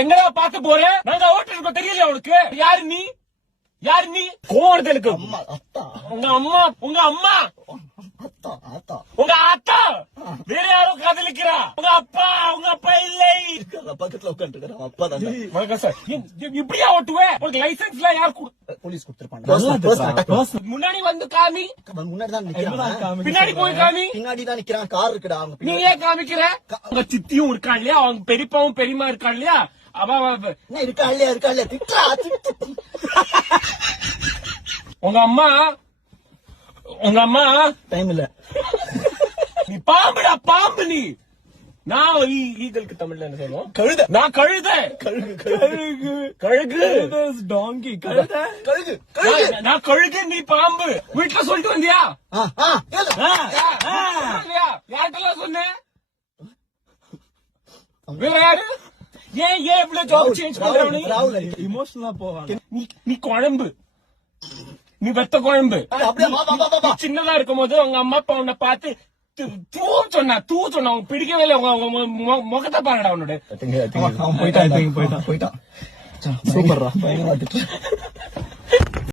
எங்கடா பாத்து போற? நாங்க ஓட்டு இருக்கோம் தெரியல அவனுக்கு. யாரு நீ? யாரு நீ? கோவம் எனக்கு. உங்க அம்மா உங்க அம்மா உங்க அத்தா வேற யாரும் காதலிக்கிறா? உங்க அப்பா இல்லை. பக்கத்துல உட்காந்து அப்பா தான். வணக்கம் சார். இப்படியா ஓட்டுவேன்? உங்களுக்கு லைசன்ஸ் எல்லாம் யார் போலீஸ் கொடுத்திருப்பாங்க. முன்னாடி வந்து காமி. முன்னாடி தான் நிக்கிறான். பின்னாடி போய் காமி. பின்னாடி தான் நிக்கிறான். கார் இருக்குடா. நீ ஏன் காமிக்கிற? உங்க சித்தியும் இருக்கான் இல்லையா? அவங்க பெரியப்பாவும் பெரியமா இருக்கான் இல்லையா? இருக்கா இல்லையா திட்டா. உங்க அம்மா டைம் இல்ல. நீ பாம்புடா பாம்பு. நீ நான் ஈகலுக்கு தமிழ்ல என்ன சொல்லுவோம்? கழுத. நான் கழுத. கழுகு டாங்கி. கழுகு. நான் கழுகு. நீ பாம்பு. வீட்டுல சொல்லிட்டு வந்தியா? யார்கிட்டலாம் சொன்ன? வேற யாரு? ஏன் இவ்வளவு ஜாப் சேஞ்ச் பண்ற? இமோஷனலா போவாங்க. நீ குழம்பு. நீ வெத்த குழம்பு. சின்னதா இருக்கும் போது உங்க அம்மா அப்பா உன்னை பார்த்து தூ சொன்னா உனக்கு பிடிக்கவே இல்லை. முகத்தை பாருடா உன்னோட. போயிட்டான். சூப்பர்ரா.